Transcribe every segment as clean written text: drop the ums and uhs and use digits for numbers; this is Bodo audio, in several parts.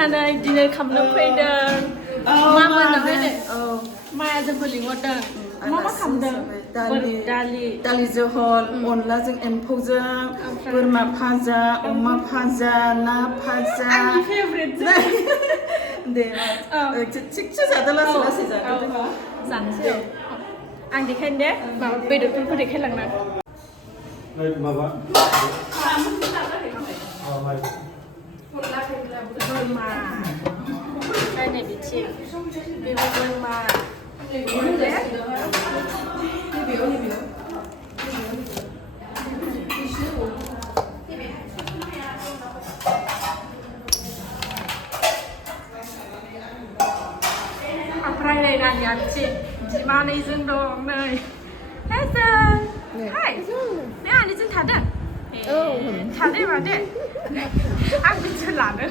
जोंहानो दिनै खामनो फैदों मामोन नालाय माया जोंखौ लिंहरदों मा खालामदों दालि जहल अनलाजों एम्फौजों बोरमा भाजा अमा भाजा ना भाजा आंनि फेभरेट दे थिगसे जादो लासै लासै जादो जानोसै आं देखायनो दे माबा बेदरफोरखौ देखायलांना माबा बोरमा नायनाय बिथिं बेबो बोरमा ओमफ्राय नै नानिया बिथिं बिमानैजों दं नै हेजों हाय नों आनैजों थादों थादो मादो आं बिदिनो लानो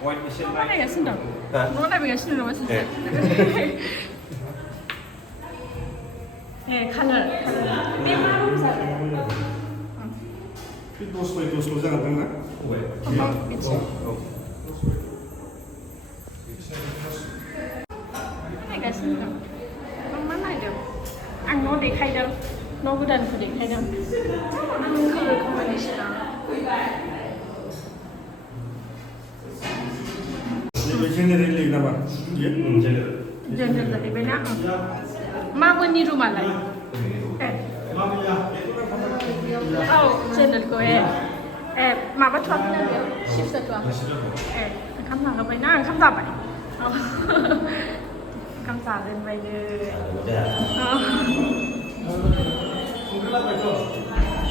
नायगासिनो दं न' नायगासिनो दं मानसि ए खालार बे मा रं जादों बे दस बाय दसल' जागोन ना नायगासिनो दं नों मा नायदों आं न' देखायदों न' गोदानखौ देखायदों जेनेरेलि नामा जेनेरेल जाहैबायना मामोननि रुमालाय औ जेनेरेलखौ ए माबाथ'वाखै ना बेयाव शिफ्ट जाथ'वाखै ए ओंखाम जाहोबायना ओंखाम जाबाय ओंखाम जाजेनबायनो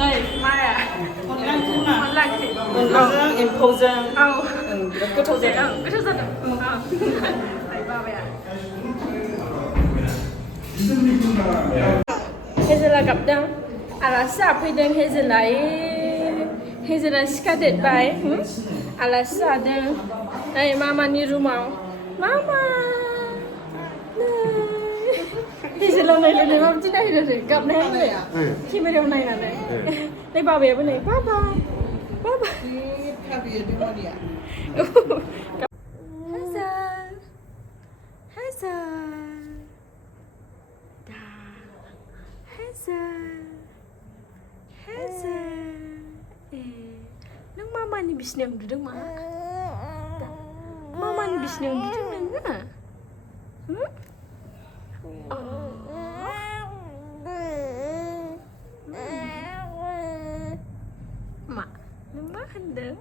ओइ माया अनला ओंख्रि अनलाजों एम्फौजों औ बिराद गोथाव जादों गोथाव जादों ओइ बाबाया हेजेला गाबदों आलासि जाफैदों हेजेला सिखा देरबाय आलासि जादों नै मामानि रुमाव मामा हेजेला नायलाय माबायदि नायदों गाबनाय आंलाय केमेरायाव नायनानै नै बाबायाबो नै बाबा नों मामानि बिसिनायाव उन्दुदों मा मामानि बिसिनायाव उन्दुदों नोङो मा नों मा होनदों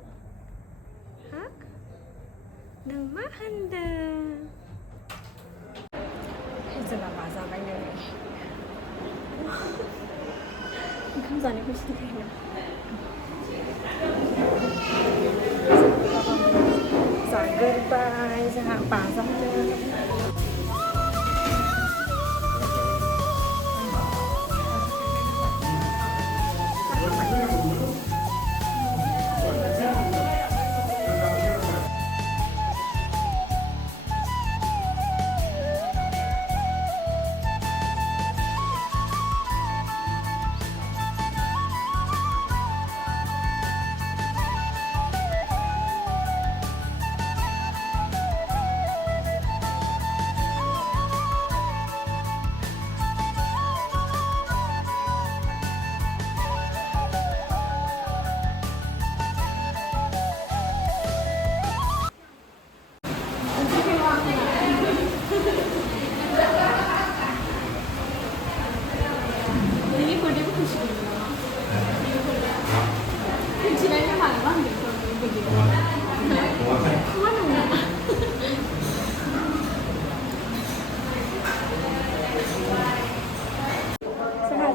नों मा होनदों हेजेला बाजाबाय नै ओंखाम जानायखौ सिन्थायनो जागोरबाय जोंहा बाजाबदों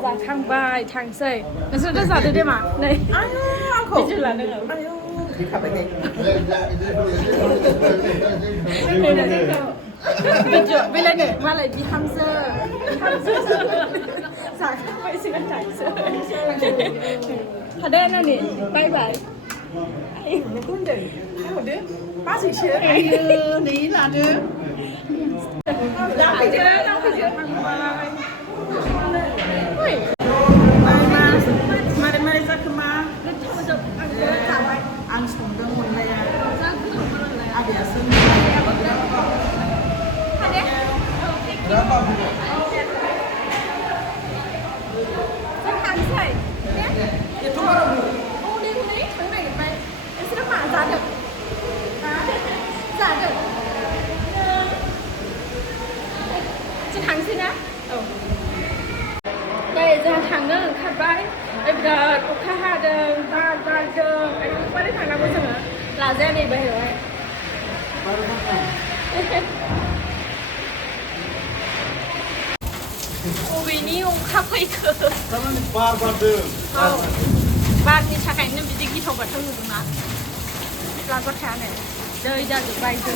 जाखांबाय थांसै नोंसोरथ' जादो दे मा नै भिडिअ लादों भिडिअ बेलायनो मालाय बिहामजो जाखांबाय सिगां थांसै थादो नानि बाय बाय नोंखौ होनदों होनहरदो बाजैसो आयो नै लादो थांबाय थांनो ओंखारबाय बिराद अखा हादों बार बारदों एकदमबारे थांनांगौ जोङो लाजाया नै बाहेरावहाय बबेनि अखा फैखो बार बारदों बारनि थाखायनो बिदि गिथाव बाथाव नुदोंना लाजाखायानो दै जाजोब्बाय दै